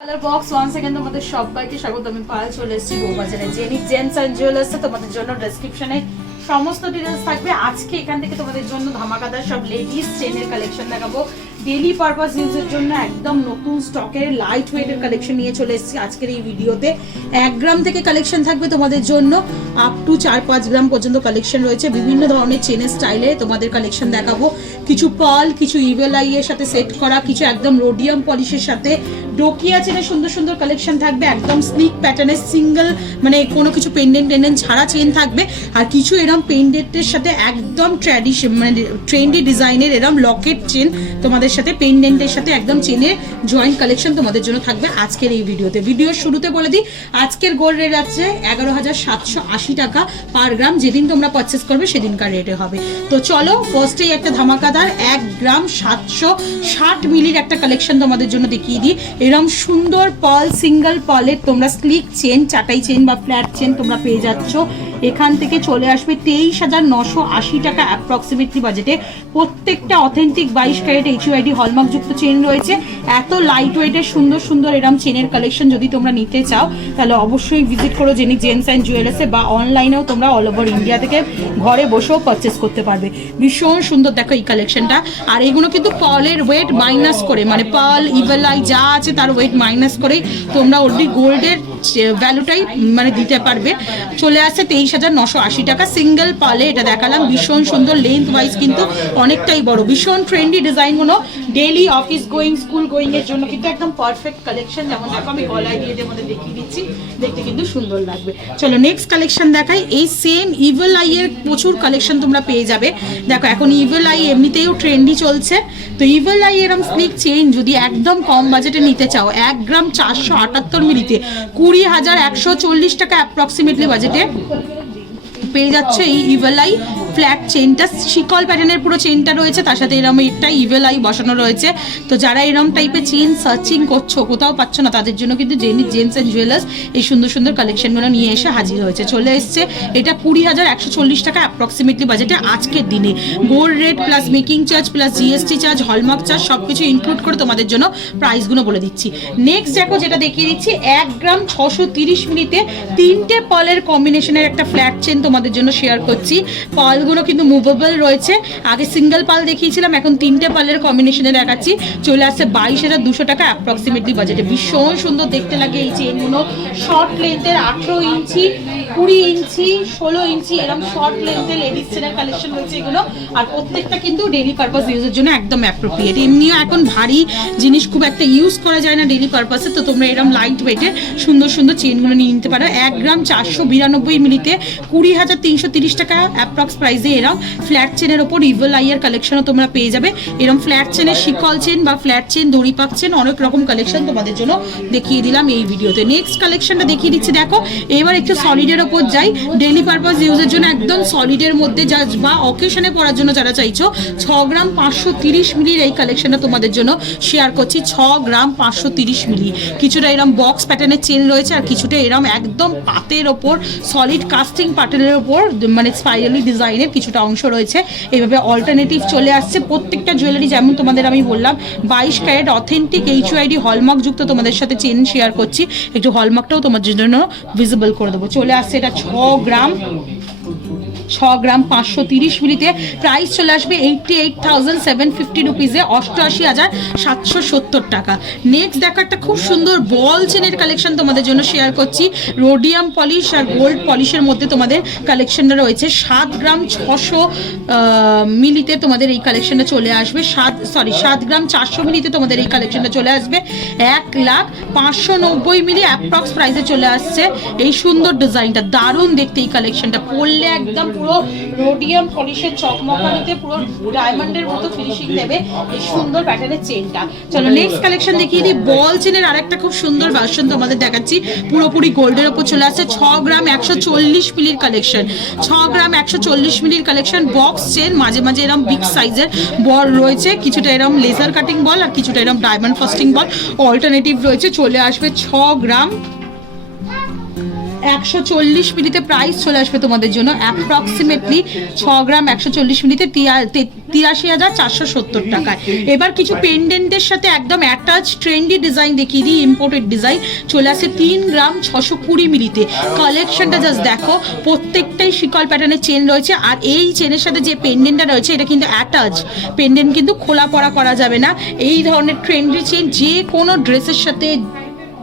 Colour box one second তোমাদের সবাইকে স্বাগত। আমি পায়েল চলে এসেছি বউবাজারে জেনি জেন্টস অ্যান্ড জুয়েলার্সে। তোমাদের জন্য ডেসক্রিপশনে সমস্ত ডিটেলস থাকবে। আজকে এখান থেকে তোমাদের জন্য ধামাকাদার সব লেডিস চেনের কালেকশন দেখাবো। ডেলি পারপাস ইউজের জন্য একদম নতুন স্টকের লাইট ওয়েটের কালেকশন নিয়ে চলে এসেছি আজকের এই ভিডিওতে। 1 গ্রাম থেকে কালেকশন থাকবে তোমাদের জন্য, আপ টু 4-5 গ্রাম পর্যন্ত কালেকশন রয়েছে। বিভিন্ন ধরনের চেনের স্টাইলে তোমাদের কালেকশন দেখাবো। কিছু পার্ল, কিছু ইভেল আই এর সাথে সেট করা, কিছু একদম রোডিয়াম পলিশের সাথে ডোকিয়া চেনের সুন্দর সুন্দর কালেকশন থাকবে। একদম স্লিক প্যাটার্নের সিঙ্গেল, মানে কোনো কিছু পেন্ডেন্ট ছাড়া চেন থাকবে। আর কিছু এরম পেন্ডেন্টের সাথে একদম মানে ট্রেন্ডি ডিজাইনের এরম লকেট চেন তোমাদের সাথে পেন্ডেন্টের সাথে একদম চেনের জয়েন্ট কালেকশন তোমাদের জন্য থাকবে আজকের এই ভিডিওতে। ভিডিওর শুরুতে বলে দিই আজকের গোল্ড রেট আছে 11,780 টাকা পার গ্রাম। যেদিন তোমরা পারচেস করবে সেদিনকার রেটে হবে। তো চলো ফার্স্টেই একটা ধামাকাদার 1 গ্রাম 760 মিলির একটা কালেকশন তোমাদের জন্য দেখিয়ে দিই। এরকম সুন্দর পার্ল, সিঙ্গেল পার্লের তোমরা স্লিক চেন, চাটাই চেন বা ফ্ল্যাট চেন তোমরা পেয়ে যাচ্ছ। এখান থেকে চলে আসবে 23,980 টাকা অ্যাপ্রক্সিমেটলি বাজেটে। প্রত্যেকটা অথেন্টিক 22 ক্যারেট HUID হলমার্ক যুক্ত চেন রয়েছে। এত লাইট ওয়েটের সুন্দর সুন্দর এরম চেনের কালেকশন যদি তোমরা নিতে চাও তাহলে অবশ্যই ভিজিট করো জেনি জেন্টস অ্যান্ড জুয়েলার্সে, বা অনলাইনেও তোমরা অল ওভার ইন্ডিয়া থেকে ঘরে বসেও পারচেস করতে পারবে। ভীষণ সুন্দর দেখো এই কালেকশনটা। আর এগুলো কিন্তু পার্লের ওয়েট মাইনাস করে, মানে পার্ল ইভেল আই যা আছে তার ওয়েট মাইনাস করে তোমরা অলরেডি গোল্ডের ভ্যালুটাই মানে দিতে পারবে। চলে আসছে 23,980 টাকা সিঙ্গেল পার্লে। এটা দেখালাম, ভীষণ সুন্দর, লেন্থ ওয়াইজ কিন্তু অনেকটাই বড়। ভীষণ ট্রেন্ডি ডিজাইনগুলো daily office going, school going এর জন্য কিন্তু একদম পারফেক্ট কালেকশন। যেমন দেখো আমি গলায় দিয়ে তোমাদের দেখিয়ে দিচ্ছি, দেখতে কিন্তু সুন্দর লাগবে। চলো নেক্সট কালেকশন দেখাই। এই সেম ইভেল আই এর প্রচুর কালেকশন তোমরা পেয়ে যাবে। দেখো এখন ইভেল আই এমনিতেও ট্রেন্ডি চলছে। তো ইভেল আই এরম স্লিক চেইন যদি একদম কম বাজেটে নিতে চাও 1 গ্রাম 478 মিলিতে 20,140 টাকা অ্যাপ্রক্সিমেটলি বাজেটে পেয়ে যাচ্ছে এই ইভেল আই ফ্ল্যাট চেনটা। শিকল প্যাটার্নের পুরো চেনটা রয়েছে, তার সাথে এরকম একটা ইভেল আই বসানো রয়েছে। তো যারা এরকম টাইপের চেন সার্চিং করছো, কোথাও পাচ্ছ না, তাদের জন্য কিন্তু জেনি জেন্টস অ্যান্ড জুয়েলার্স এই সুন্দর সুন্দর কালেকশনগুলো নিয়ে এসে হাজির হয়েছে। চলে এসছে এটা 20,140 টাকা অ্যাপ্রক্সিমেটলি বাজেটে আজকের দিনে। Gold rate plus making charge plus GST charge, hallmark charge সব কিছু ইনক্লুড করে তোমাদের জন্য প্রাইসগুলো বলে দিচ্ছি। নেক্সট দেখো যেটা দেখিয়ে দিচ্ছি 1 গ্রাম 630 মিলিতে 3টে পার্লের কম্বিনেশনের একটা ফ্ল্যাট চেন তোমাদের জন্য শেয়ার করছি। পার্লগুলো কিন্তু মুভেবল রয়েছে। আগে সিঙ্গেল পার্ল দেখিয়েছিলাম, এখন 3টে পার্লের কম্বিনেশনে দেখাচ্ছি। চলে আসছে 22,200 টাকা অ্যাপ্রক্সিমেটলি বাজেটে। ভীষণ সুন্দর দেখতে লাগে এই চেনগুলো। শর্ট লেন্থের 18 ইঞ্চি, 20 ইঞ্চি, 16 ইঞ্চি এরকম শর্ট লেন্থের লেডিস চেনের কালেকশন রয়েছে এগুলো। আর প্রত্যেকটা কিন্তু ডেইলি পারপাস ইউজের জন্য একদম অ্যাপ্রোপ্রিয়েট। এমনিও এখন ভারী জিনিস খুব একটা ইউজ করা যায় না ডেইলি পারপাসে, তো তোমরা এরকম লাইট ওয়েটের সুন্দর সুন্দর চেনগুলো নিয়ে নিতে পারো। 1 গ্রাম 492 মিলিতে 20,330 টাকা অ্যাপ্রক্স প্রাইসে এরকম ফ্ল্যাট চেনের ওপর ইভেল আই এর কালেকশনও তোমরা পেয়ে যাবে। এরকম ফ্ল্যাট চেনের শিকল চেন বা ফ্ল্যাট চেন, দড়ি পাক চেন, অনেক রকম কালেকশন তোমাদের জন্য দেখিয়ে দিলাম এই ভিডিওতে। নেক্সট কালেকশনটা দেখিয়ে দিচ্ছি। দেখো এবার একটু সলিডের ওপর যাই। ডেইলি পারপাস ইউজের জন্য একদম সলিডের মধ্যে যা বা অকেশনে পরার জন্য যারা চাইছো 6 গ্রাম 530 মিলির এই কালেকশনটা তোমাদের জন্য শেয়ার করছি। 6 গ্রাম 530 মিলি। কিছুটা এরম বক্স প্যাটার্নের চেন রয়েছে, আর কিছুটা এরম একদম পাতের ওপর সলিড কাস্টিং প্যাটার্নের ওপর মানে স্পাইরালি ডিজাইনের কিছুটা অংশ রয়েছে। এইভাবে অল্টারনেটিভ চলে আসছে প্রত্যেকটা জুয়েলারি। যেমন তোমাদের আমি বললাম 22 ক্যারেট অথেন্টিক HUID হলমার্ক যুক্ত তোমাদের সাথে চেন শেয়ার করছি। একটু হলমার্কটাও তোমাদের জন্য ভিজিবল করে দেবো। চলে আসছে এটা 6 গ্রাম 530 মিলিতে। প্রাইস চলে আসবে 88,750 রুপিসে, 88,770 টাকা। নেক্সট দেখো একটা খুব সুন্দর বল চেনের কালেকশন তোমাদের জন্য শেয়ার করছি। রোডিয়াম পলিশ আর গোল্ড পলিশের মধ্যে তোমাদের কালেকশনটা রয়েছে। 7 গ্রাম 600 মিলিতে তোমাদের এই কালেকশনটা চলে আসবে। 7 গ্রাম 400 মিলিতে তোমাদের এই কালেকশনটা চলে আসবে। 1,590 মিলি অ্যাপ্রক্স প্রাইসে চলে আসছে এই সুন্দর ডিজাইনটা। দারুণ দেখতে এই কালেকশনটা, পরলে একদম পুরো রোডিয়াম পলিশের চকমকানিতে পুরো ডায়মন্ডের মতো ফিনিশিং দেবে এই সুন্দর প্যাটার্নের চেনটা। চলো নেক্সট কালেকশন দেখিয়ে দিই। বল চেনের আরেকটা খুব সুন্দর ভার্সন তোমাদের দেখাচ্ছি, পুরোপুরি গোল্ডের ওপর চলে আসছে। 6 গ্রাম 140 মিলির কালেকশন। 6 গ্রাম 140 মিলির কালেকশন। বক্স চেন, মাঝে মাঝে এরকম বিগ সাইজের বল রয়েছে, কিছুটা এরকম লেজার কাটিং বল আর কিছুটা এরকম ডায়মন্ড ফাস্টিং বল অল্টারনেটিভ রয়েছে। চলে আসবে 6 গ্রাম 140 মিলিতে প্রাইস চলে আসবে তোমাদের জন্য অ্যাপ্রক্সিমেটলি 6 গ্রাম 140 মিলিতে 83,470 টাকায়। এবার কিছু পেন্ডেন্টের সাথে একদম অ্যাটাচ ট্রেন্ডি ডিজাইন দেখিয়ে দিই, ইম্পোর্টেড ডিজাইন চলে আসে 3 গ্রাম 620 মিলিতে। কালেকশনটা জাস্ট দেখো, প্রত্যেকটাই শিকল প্যাটার্নের চেন রয়েছে। আর এই চেনের সাথে যে পেন্ডেন্টটা রয়েছে এটা কিন্তু অ্যাটাচ পেন্ডেন্ট, কিন্তু খোলা পড়া করা যাবে না। এই ধরনের ট্রেন্ডি চেন যে কোনো ড্রেসের সাথে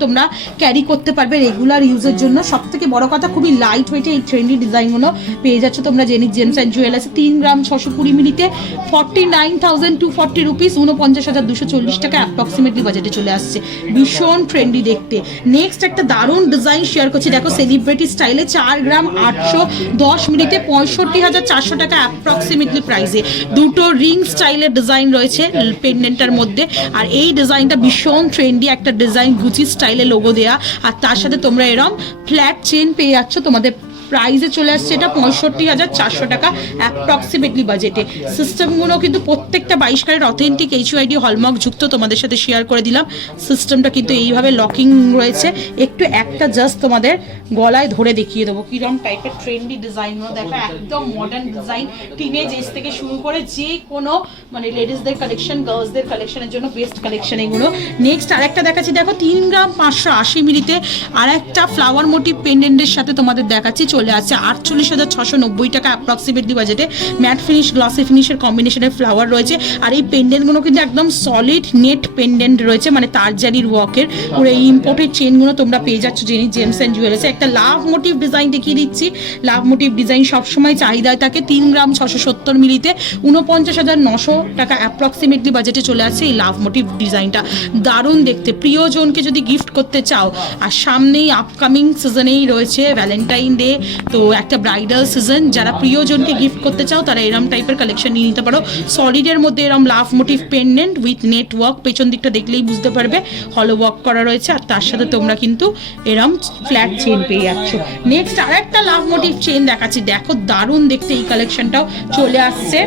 তোমরা ক্যারি করতে পারবে রেগুলার ইউজের জন্য। সব থেকে বড় কথা, খুবই লাইট ওয়েটে এই ট্রেন্ডি ডিজাইনগুলো পেয়ে যাচ্ছ তোমরা জেনিক জেমস অ্যান্ড জুয়েলার্সে। 3 গ্রাম 620 মিলিতে 49,240 রুপিস, 49,240 টাকা অ্যাপ্রক্সিমেটলি বাজেটে চলে আসছে। ভীষণ ট্রেন্ডি দেখতে। নেক্সট একটা দারুণ ডিজাইন শেয়ার করছি, দেখো সেলিব্রিটি স্টাইলে 4 গ্রাম 810 মিলিতে 65,400 টাকা অ্যাপ্রক্সিমেটলি প্রাইসে। দুটো রিং স্টাইলের ডিজাইন রয়েছে পেন্ডেন্টার মধ্যে। আর এই ডিজাইনটা ভীষণ ট্রেন্ডি একটা ডিজাইন, গুচি স্টাইলে লোগো দেয়া। আর তার সাথে তোমরা এরকম ফ্ল্যাট চেন পেয়ে যাচ্ছ। তোমাদের প্রাইসে চলে আসছে এটা 65,400 টাকা অ্যাপ্রক্সিমেটলি বাজেটে। সিস্টেমগুলো কিন্তু প্রত্যেকটা 22 ক্যারেট অথেন্টিক HUID হলমার্ক যুক্ত, তোমাদের সাথে শেয়ার করে দিলাম। সিস্টেমটা কিন্তু এইভাবে লকিং রয়েছে। একটু একটা জাস্ট তোমাদের গলায় ধরে দেখিয়ে দেবো কিরকম টাইপের ট্রেন্ডি ডিজাইনগুলো। দেখো একদম মডার্ন ডিজাইন, টিনেজ এজ থেকে শুরু করে যে কোনো মানে লেডিসদের কালেকশন, গার্লসদের কালেকশনের জন্য বেস্ট কালেকশন এগুলো। নেক্সট আরেকটা দেখাচ্ছি, দেখো 3 গ্রাম 580 মিলিতে আর একটা ফ্লাওয়ার মোটিভ পেন্ডেন্টের সাথে তোমাদের দেখাচ্ছি, চলে আসছে 48,690 টাকা অ্যাপ্রক্সিমেটলি বাজেটে। ম্যাট ফিনিশ গ্লসি ফিনিশের কম্বিনেশনের ফ্লাওয়ার রয়েছে। আর এই পেন্ডেন্টগুলো কিন্তু একদম সলিড নেট পেন্ডেন্ট রয়েছে, মানে তারজারির ওয়ার্কের। পুরো এই ইম্পোর্টেড চেনগুলো তোমরা পেয়ে যাচ্ছ জেনিক জেমস অ্যান্ড জুয়েলার্সে। একটা লাভ মোটিভ ডিজাইন দেখিয়ে দিচ্ছি। লাভ মোটিভ ডিজাইন সবসময় চাহিদায় থাকে। 3 গ্রাম 670 মিলিতে 49,900 টাকা অ্যাপ্রক্সিমেটলি বাজেটে চলে আসছে এই লাভ মোটিভ ডিজাইনটা। দারুণ দেখতে, প্রিয়জনকে যদি গিফট করতে চাও। আর সামনেই আপকামিং সিজনেই রয়েছে ভ্যালেন্টাইন ডে, তো একটা ব্রাইডাল সিজন, যারা প্রিয়জনকে গিফট করতে চাও তারা এরম টাইপের কালেকশন নিয়ে নিতে পারো। সলিডের মধ্যে এরম love motif pendant with network, পেছন দিকটা দেখলেই বুঝতে পারবে হলো ওয়ার্ক করা রয়েছে। আর তার সাথে তোমরা কিন্তু এরম ফ্ল্যাট চেন পেয়ে যাচ্ছ। নেক্সট আর একটা লাভ মোটিভ চেন দেখাচ্ছি, দেখো দারুণ দেখতে এই কালেকশনটাও চলে আসছে।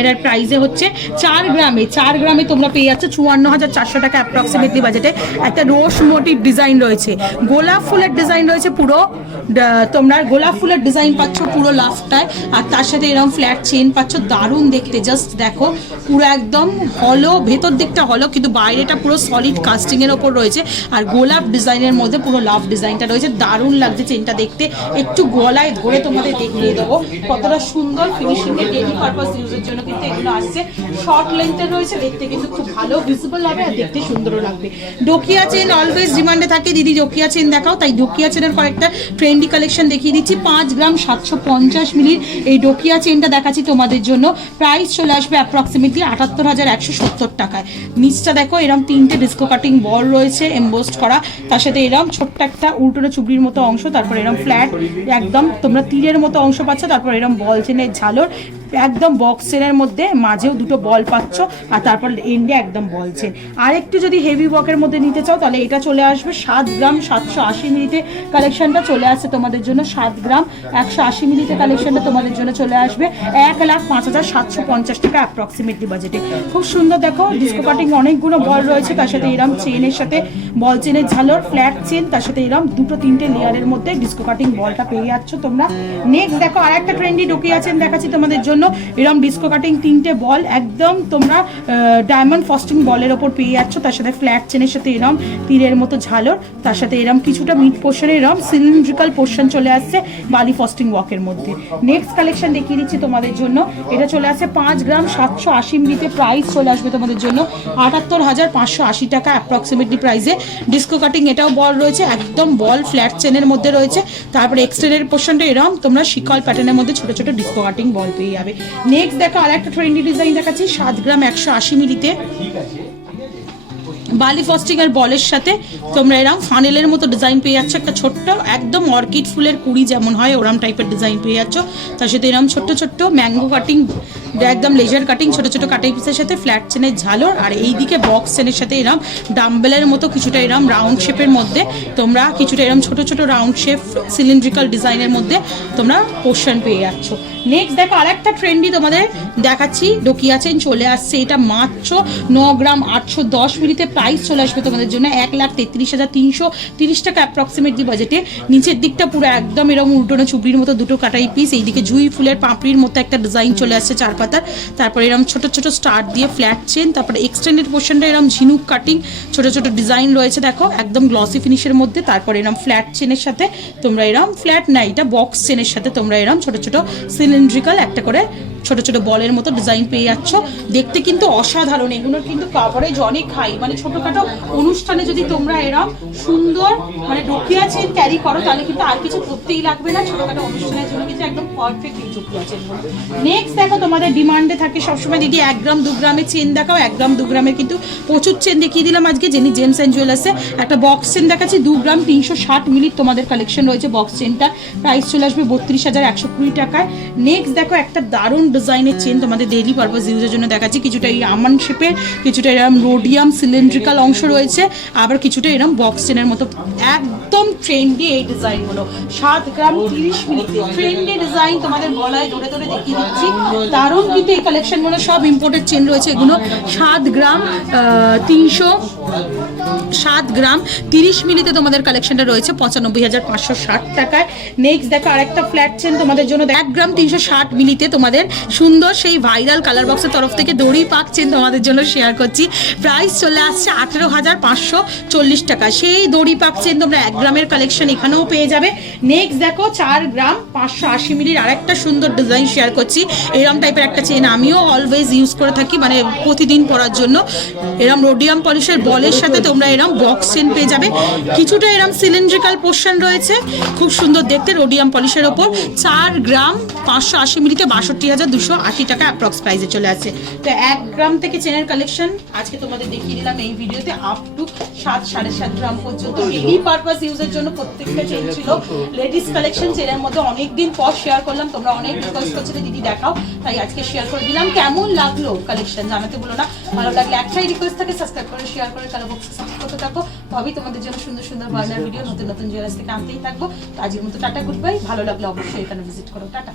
এটার প্রাইসে হচ্ছে 4 গ্রামে তোমরা পেয়ে যাচ্ছ 54,400 টাকা অ্যাপ্রক্সিমেটলি বাজেটে। একটা রোজ মোটিভ ডিজাইন রয়েছে, গোলাপ ফুলের ডিজাইন রয়েছে পুরো, তোমরা গোলাপ ফুলের ডিজাইন পাচ্ছ পুরো লাফটায়। আর তার সাথে এরকম ফ্ল্যাট চেন পাচ্ছ, দারুণ দেখতে। জাস্ট দেখো পুরো একদম হলো, ভেতর দিকটা হলো কিন্তু বাইরেটা পুরো সলিড কাস্টিং এর ওপর রয়েছে। আর গোলাপ ডিজাইনের মধ্যে পুরো লাভ ডিজাইনটা রয়েছে, দারুণ লাগছে চেনটা দেখতে। একটু গলায় ধরে তোমাদের দেখিয়ে দেবো কতটা সুন্দর ফিনিশিং এর। ডেইলি পারপাস ইউজের জন্য কিন্তু এগুলো আসছে। শর্ট লেন্থের রয়েছে, দেখতে কিন্তু খুব ভালো ভিজিবল হবে আর দেখতে সুন্দরও লাগবে। ডোকিয়া চেন অলওয়েজ ডিমান্ডে থাকে, দিদি ডোকিয়া চেন দেখাও। তাই ডোকিয়া চেনের কয়েকটা ট্রেন্ডি কালেকশন দেখিয়ে দিচ্ছি। 5 গ্রাম 750 মিলির এই ডোকিয়া চেনটা দেখাচ্ছি তোমাদের জন্য। প্রাইস চলে আসবে অ্যাপ্রক্সিমেটলি 78,170 টাকায়। নিচটা দেখো এরকম 3টে ডিস্কো কাটিং বল রয়েছে এমবোস্ট করা, তার সাথে এরকম ছোট্ট একটা উল্টোটা চুবড়ির মতো অংশ, তারপর এরকম ফ্ল্যাট একদম তোমরা তীরের মতো অংশ পাচ্ছ, তারপর এরকম বল চেনের ঝালর একদম বক্স চেনের মধ্যে, মাঝেও দুটো বল পাচ্ছ, আর তারপর এন্ডে একদম বল চেন। আর একটু যদি হেভি ওয়ার্কের মধ্যে নিতে চাও তাহলে এটা চলে আসবে 7 গ্রাম 780 মিলিতে কালেকশনটা চলে আসছে তোমাদের জন্য। 7 গ্রাম 180 মিলিতে কালেকশনটা তোমাদের জন্য চলে আসবে 1,05,750 টাকা অ্যাপ্রক্সিমেটলি বাজেটে। খুব সুন্দর দেখো ডিস্কো কাটিং অনেকগুলো বল রয়েছে, তার সাথে এরম চেনের সাথে বল চেনের ঝালর, ফ্ল্যাট চেন, তার সাথে এরম 2-3টে লেয়ারের মধ্যে ডিস্কো কাটিং বলটা পেয়ে যাচ্ছ তোমরা। নেক্সট দেখো আর একটা ট্রেন্ডি ডোকিয়া চেন দেখাচ্ছি তোমাদের জন্য। এরকম ডিস্কো কাটিং 3টে বল একদম তোমরা ডায়মন্ড ফস্টিং বলের ওপর পেয়ে যাচ্ছ, তার সাথে ফ্ল্যাট চেনের সাথে এরম তীরের মতো ঝালর, তার সাথে এরম কিছুটা মিড পোর্শনে এরম সিলিন্ড্রিক্যাল পোর্শন চলে আসছে বালি ফস্টিং ওয়ার্কের মধ্যে। নেক্সট কালেকশন দেখিয়ে দিচ্ছি তোমাদের জন্য। এটা চলে আসছে 5 গ্রাম 780 মিলিতে। প্রাইস চলে আসবে তোমাদের জন্য 78,580 টাকা অ্যাপ্রক্সিমেটলি প্রাইসে। ডিস্কো কাটিং এটাও বল রয়েছে, একদম বল ফ্ল্যাট চেনের মধ্যে রয়েছে। তারপরে এক্সটেরিয়র পোর্শনটা এরম তোমরা শিকল প্যাটার্নের মধ্যে ছোট ছোট ডিস্কো কাটিং বল পেয়ে যাবে। নেক্সট দেখো আর একটা ট্রেন্ডি ডিজাইন দেখাচ্ছি 7 গ্রাম 180 মিলিতে। বালি ফস্টিং এর বলের সাথে তোমরা এরকম ফানেলের মতো ডিজাইন পেয়ে যাচ্ছ, একটা ছোট্ট একদম অর্কিড ফুলের কুড়ি যেমন হয় ওরম টাইপের ডিজাইন পেয়ে যাচ্ছ। তার সাথে এরকম ছোট্ট ছোট্ট ম্যাঙ্গো কাটিং একদম লেজার কাটিং ছোট ছোট কাটাই পিসের সাথে ফ্ল্যাট চেনের ঝালর, আর এইদিকে বক্স চেনের সাথে এরম ডাম্বেলের মতো কিছুটা এরম রাউন্ড শেপের মধ্যে তোমরা কিছুটা এরম ছোট ছোট রাউন্ড শেপ সিলিন্ড্রিক্যাল ডিজাইনের মধ্যে তোমরা পোর্শন পেয়ে যাচ্ছ। নেক্সট দেখো আরেকটা ট্রেন্ডি তোমাদের দেখাচ্ছি, ডোকিয়া চেন চলে আসছে। এটা মাত্র 9 গ্রাম 810 মিলিতে প্রাইস চলে আসবে তোমাদের জন্য 1,33,330 টাকা অ্যাপ্রক্সিমেটলি বাজেটে। নিচের দিকটা পুরো একদম এরকম উল্টোনো চুবড়ির মতো দুটো কাটাই পিস, এইদিকে জুই ফুলের পাপড়ির মতো একটা ডিজাইন চলে আসছে 4 পাতার, তারপরে এরকম ছোট ছোট স্টার দিয়ে ফ্ল্যাট চেন, তারপরে এক্সটেন্ডেড পোর্শনটা এরকম ঝিনুক কাটিং ছোট ছোট ডিজাইন রয়েছে দেখো একদম গ্লসি ফিনিশের মধ্যে, তারপরে এরকম ফ্ল্যাট চেনের সাথে তোমরা এরকম ফ্ল্যাট না এটা বক্স চেনের সাথে তোমরা এরকম ছোট ছোট সিলিন্ড্রিক্যাল একটা করে ছোট ছোট বলের মতো ডিজাইন পেয়ে যাচ্ছ। দেখতে কিন্তু অসাধারণ, এগুলোর কিন্তু কাভারেজ অনেক হাই, মানে ছোটখাটো অনুষ্ঠানে যদি তোমরা এরকম সুন্দর মানে ডোকিয়া চেন ক্যারি করো তাহলে কিন্তু আর কিছু করতেই লাগবে না, ছোটখাটো অনুষ্ঠানের জন্য কিন্তু একদম পারফেক্ট এই ডোকিয়া চেনগুলো। নেক্সট দেখো তোমাদের ডিমান্ডে থাকে সবসময় দিদি 1 গ্রাম 2 গ্রামের চেন দেখাও, 1 গ্রাম 2 গ্রামের কিন্তু প্রচুর চেন দেখিয়ে দিলাম আজকে। জেনি জেমস অ্যান্ড জুয়েলার্সে একটা বক্স চেন দেখাচ্ছি 2 গ্রাম 360 মিনিট তোমাদের কালেকশন রয়েছে। বক্স চেনটা প্রাইস চলে আসবে 32,120 টাকায়। নেক্সট দেখো একটা দারুণ ডিজাইনের চেন তোমাদের ডেইলি পারপাস ইউজের জন্য দেখাচ্ছি, কিছুটা এই আমন শেপের, কিছুটা এরকম রোডিয়াম সিলিন্ড্রিক্যাল অংশ রয়েছে, আবার কিছুটা এরকম বক্স চেনের মতো একদম ট্রেন্ডি এই ডিজাইনগুলো। 7 গ্রাম 30 মিনিটে ট্রেন্ডি ডিজাইন তোমাদের গলায় ধরে ধরে দেখিয়ে দিচ্ছি, দারুণ কিন্তু এই কালেকশনগুলো সব ইম্পোর্টেড চেন রয়েছে এগুলো। 7 গ্রাম 30 মিলিতে তোমাদের কালেকশনটা রয়েছে 95,560 টাকায়। নেক্সট দেখো আরেকটা ফ্ল্যাট চেন তোমাদের জন্য 1 গ্রাম 360 মিলিতে তোমাদের সুন্দর সেই ভাইরাল কালার বক্সের তরফ থেকে দড়ি পাক চেন তোমাদের জন্য শেয়ার করছি, প্রাইস চলে আসছে 18,540 টাকা। সেই দড়ি পাক চেন তোমরা 1 গ্রামের কালেকশন এখানেও পেয়ে যাবে। নেক্সট দেখো 4 গ্রাম 580 মিলির আরেকটা সুন্দর ডিজাইন শেয়ার করছি, এরম টাইপের একটা চেন আমিও অলওয়েজ ইউজ করে থাকি, মানে প্রতিদিন পরার জন্য। এরম রোডিয়াম পলিশের বলের সাথে তোমরা এরম বক্স চেন পেয়ে যাবে, কিছুটা এরম সিলিন্ড্রিক্যাল পোর্শন রয়েছে, খুব সুন্দর দেখতে রোডিয়াম পলিশের ওপর। 4 গ্রাম 580 মিলিতে 62,280 টাকা অ্যাপ্রক্স প্রাইসে চলে আসছে। তো 1 গ্রাম থেকে চেনের কালেকশন আজকে তোমাদের দেখিয়ে দিলাম এই ভিডিওতে, আপ টু 7-7.5 গ্রাম পর্যন্ত ডেইলি পারপাস ইউজের জন্য প্রত্যেকটা চেন ছিল। লেডিস কালেকশন চেনের মধ্যে অনেকদিন পর শেয়ার করলাম, তোমরা অনেক রিকোয়েস্ট করছিলে দিদি দেখাও, তাই আজকে শেয়ার করে দিলাম। কেমন লাগলো কালেকশন জানাতে বলো না, ভালো লাগলে একটাই রিকোয়েস্ট থাকে সাবস্ক্রাইব করে শেয়ার করে কালো বক্সে সাবস্ক্রাইব করতে থাকো, তবেই তোমাদের জন্য সুন্দর সুন্দর বার্নার ভিডিও নতুন নতুন জুয়েলার্স থেকে আনতেই থাকবো। আজকের মতো টাটা, গুড বাই। ভালো লাগলে অবশ্যই এখানে ভিজিট করো, টাটা।